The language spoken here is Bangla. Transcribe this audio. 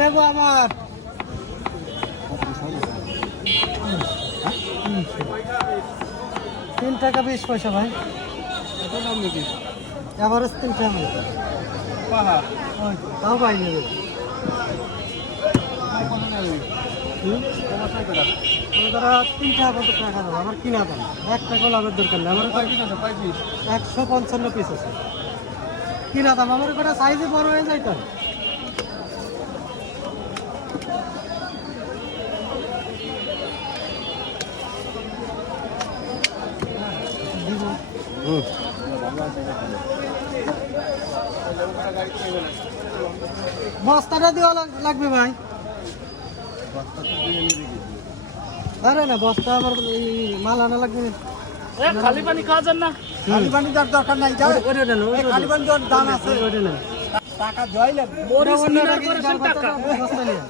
নেবো আমার 3 টাকা 20 পয়সা ভাই। কত দাম নাকি? এভারেজ 3 টাকা। পাহা তাও পাই নেবে। কত নেবে? তোমার কত টাকা? তারা 3 টাকা কত টাকা দেবো আমার কিনা দাম 1 টাকা লাভের দরকার নেই আমার কয় পিস আছে? কয় পিস? 155 পিস আছে কিনা দাম আমার কটা সাইজে বড় হয়ে যায় তো বস্তাটা দেওয়া লাগবে ভাই। আরে না বস্তা আমার মাল আনা লাগবে। খালি পানি খাওয়া যান না? খালি পানি দেওয়ার দরকার নাই খালি পানি দেওয়ার দাম আছে টাকা দেওয়াই লাগবে। মরিচ কেনার পরে সব টাকা। বস্তা নিয়ে